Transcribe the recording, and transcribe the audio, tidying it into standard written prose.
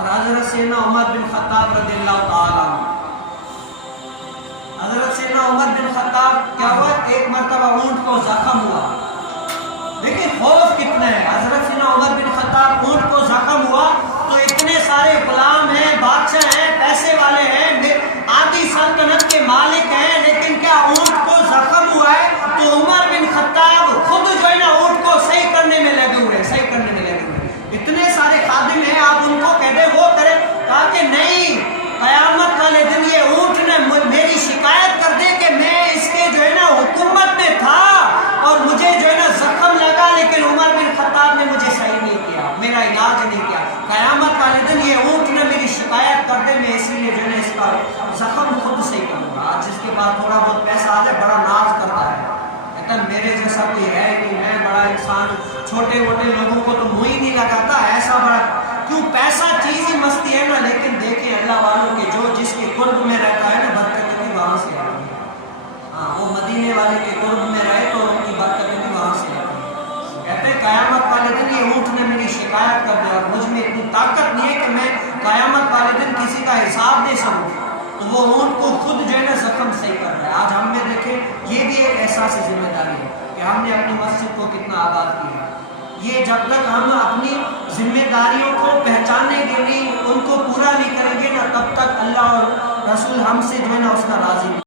اور حضرت سیدنا عمر بن خطاب رضی اللہ تعالیٰ عنہ، حضرت سیدنا عمر بن خطاب کیا ہوا، ایک مرتبہ اونٹ کو زخم ہوا، لیکن خوف کتنا ہے، حضرت سیدنا عمر بن خطاب اونٹ کو زخم ہوا تو اتنے سارے غلام ہیں، بادشاہ ہیں، پیسے والے ہیں، آدھی سلطنت کے مالک ہیں، لیکن کیا اونٹ کو زخم ہوا ہے تو عمر بن خطاب خود جو ہے نا اونٹ کو صحیح کرنے میں لگے ہوئے، صحیح کرنے میں لگے ہوئے، اتنے سارے خادم ہیں، آپ ان کو کہہ دیں وہ کرے، کہا کہ نہیں، قیامت والے دن یہ اونٹ نے میری شکایت کر دے کہ میں اس کے جو ہے نا حکومت میں تھا اور مجھے جو ہے نا زخم لگا، لیکن عمر بن خطاب نے مجھے صحیح نہیں کیا، میرا علاج نہیں کیا، قیامت والے دن یہ اونٹ نے میری شکایت کر دے، میں اسی لیے جو ہے نا اس کا زخم خود صحیح کروں گا۔ آج جس کے بعد تھوڑا بہت پیسہ آ جائے بڑا ناز کرتا ہے، کہتا ہے میرے جیسا کوئی ہے کہ میں بڑا انسان، چھوٹے موٹے لوگوں کو تو منہ ہی نہیں لگاتا، ایسا بڑا کیوں، پیسہ چیز ہی مستی ہے نا، لیکن دیکھیں اللہ والوں کے جو جس کے قرب میں رہتا ہے نا برکت بھی وہاں سے آتی ہے۔ ہاں، وہ مدینے والے کے قرب میں رہے تو ان کی برکت بھی وہاں سے آتی ہے۔ کہتے ہیں قیامت والے دن یہ اونٹ نے میری شکایت کر دیا اور مجھ میں اتنی طاقت نہیں ہے کہ میں قیامت والے دن کسی کا حساب دے سکوں، تو وہ اونٹ کو خود جو ہے نا زخم صحیح کر رہا ہے۔ آج ہم نے دیکھیں یہ بھی ایک احساس ذمہ داری ہے کہ ہم نے اپنی مسجد کو کتنا آباد کیا ہے۔ یہ جب تک ہم اپنی ذمہ داریوں کو پہچاننے کے لیے ان کو پورا نہیں کریں گے نا، تب تک اللہ اور رسول ہم سے جو ہے نا اس کا راضی نہیں۔